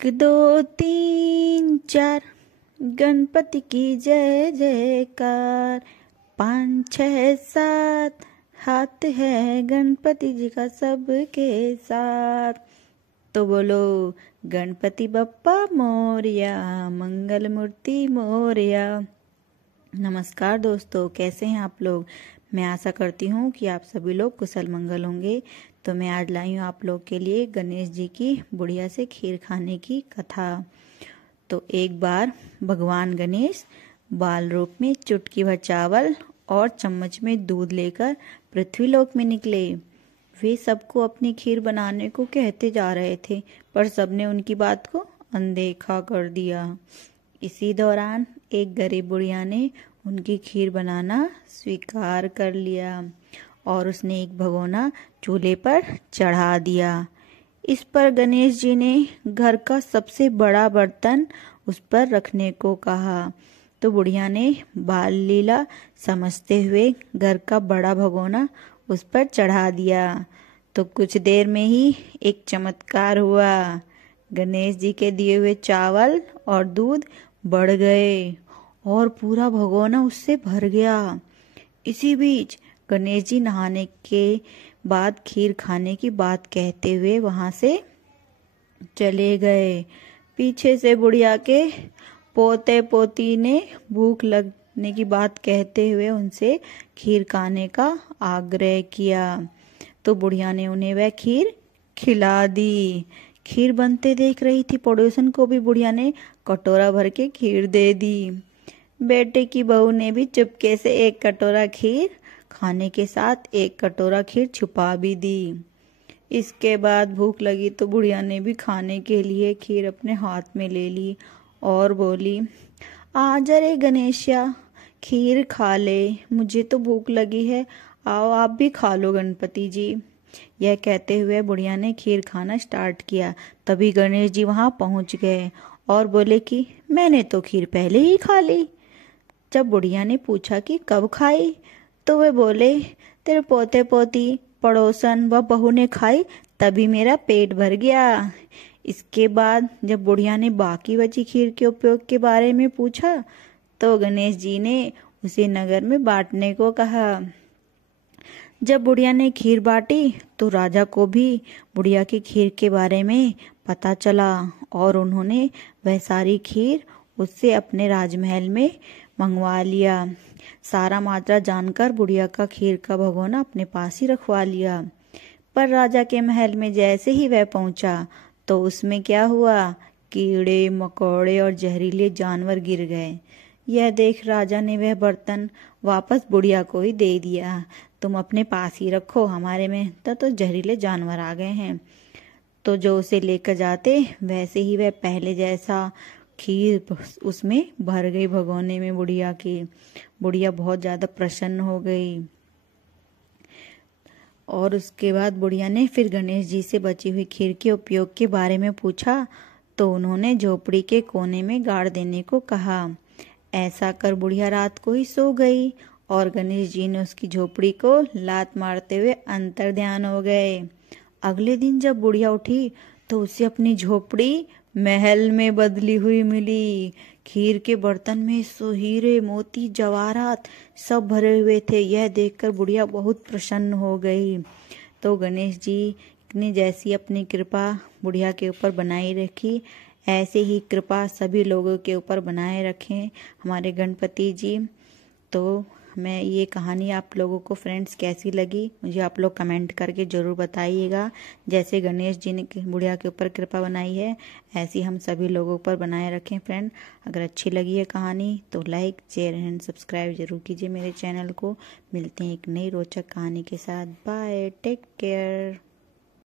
एक दो तीन चार, गणपति की जय जयकार। 5 6 7, हाथ है गणपति जी का सबके साथ। तो बोलो गणपति बप्पा मोरया, मंगल मूर्ति मोरया। नमस्कार दोस्तों, कैसे हैं आप लोग। मैं आशा करती हूँ कि आप सभी लोग कुशल मंगल होंगे। तो मैं आज लाई हूँ आप लोग के लिए गणेश जी की बुढ़िया से खीर खाने की कथा। तो एक बार भगवान गणेश बाल रूप में चुटकी भर चावल और चम्मच में दूध लेकर पृथ्वीलोक में निकले। वे सबको अपनी खीर बनाने को कहते जा रहे थे, पर सबने उनकी बात को अनदेखा कर दिया। इसी दौरान एक गरीब बुढ़िया ने उनकी खीर बनाना स्वीकार कर लिया और उसने एक भगोना चूल्हे पर चढ़ा दिया। इस पर गणेश जी ने घर का सबसे बड़ा बर्तन उस पर रखने को कहा। तो बुढ़िया ने बाल लीला समझते हुए घर का बड़ा भगोना उस पर चढ़ा दिया। तो कुछ देर में ही एक चमत्कार हुआ। गणेश जी के दिए हुए चावल और दूध बढ़ गए और पूरा भगोना उससे भर गया। इसी बीच गणेश जी नहाने के बाद खीर खाने की बात कहते हुए वहां से चले गए। पीछे से बुढ़िया के पोते पोती ने भूख लगने की बात कहते हुए उनसे खीर खाने का आग्रह किया। तो बुढ़िया ने उन्हें वह खीर खिला दी। खीर बनते देख रही थी पड़ोसन को भी बुढ़िया ने कटोरा भर के खीर दे दी। बेटे की बहू ने भी चुपके से एक कटोरा खीर खाने के साथ एक कटोरा खीर छुपा भी दी। इसके बाद भूख लगी तो बुढ़िया ने भी खाने के लिए खीर अपने हाथ में ले ली और बोली, आज रे गणेशया, खीर खा ले, मुझे तो भूख लगी है, आओ आप भी खा लो गणपति जी। यह कहते हुए बुढ़िया ने खीर खाना स्टार्ट किया। तभी गणेश जी वहां पहुंच गए और बोले कि मैंने तो खीर पहले ही खा ली। जब बुढ़िया ने पूछा कि कब खाई, तो वे बोले, तेरे पोते पोती, पड़ोसन व बहू ने खाई तभी मेरा पेट भर गया। इसके बाद जब बुढ़िया ने बाकी बची खीर के उपयोग के बारे में पूछा तो गणेश जी ने उसे नगर में बांटने को कहा। जब बुढ़िया ने खीर बांटी तो राजा को भी बुढ़िया की खीर के बारे में पता चला और उन्होंने वह सारी खीर उससे अपने राजमहल में मंगवा लिया। सारा माजरा जानकर बुढ़िया का खीर का भगोना अपने पास ही रखवा लिया। पर राजा के महल में जैसे ही वह पहुंचा तो उसमें क्या हुआ, कीड़े मकोड़े और जहरीले जानवर गिर गए। यह देख राजा ने वह बर्तन वापस बुढ़िया को ही दे दिया। तुम अपने पास ही रखो, हमारे में तो जहरीले जानवर आ गए हैं। तो जो उसे लेकर जाते वैसे ही वह पहले जैसा खीर उसमें भर गई भगोने में बुढ़िया की। बुढ़िया बहुत ज्यादा प्रसन्न हो गई और उसके बाद बुढ़िया ने फिर गणेश जी से बची हुई खीर के उपयोग के बारे में पूछा तो उन्होंने झोपड़ी के कोने में गाड़ देने को कहा। ऐसा कर बुढ़िया रात को ही सो गई और गणेश जी ने उसकी झोपड़ी को लात मारते हुए अंतर्ध्यान हो गए। अगले दिन जब बुढ़िया उठी तो उसे अपनी झोपड़ी महल में बदली हुई मिली। खीर के बर्तन में हीरे मोती जवाहरात सब भरे हुए थे। यह देखकर बुढ़िया बहुत प्रसन्न हो गई। तो गणेश जी ने जैसी अपनी कृपा बुढ़िया के ऊपर बनाई रखी, ऐसे ही कृपा सभी लोगों के ऊपर बनाए रखें हमारे गणपति जी। तो मैं ये कहानी आप लोगों को फ्रेंड्स कैसी लगी मुझे आप लोग कमेंट करके ज़रूर बताइएगा। जैसे गणेश जी ने बुढ़िया के ऊपर कृपा बनाई है ऐसी हम सभी लोगों पर बनाए रखें फ्रेंड। अगर अच्छी लगी है कहानी तो लाइक शेयर एंड सब्सक्राइब जरूर कीजिए मेरे चैनल को। मिलते हैं एक नई रोचक कहानी के साथ। Bye, take care.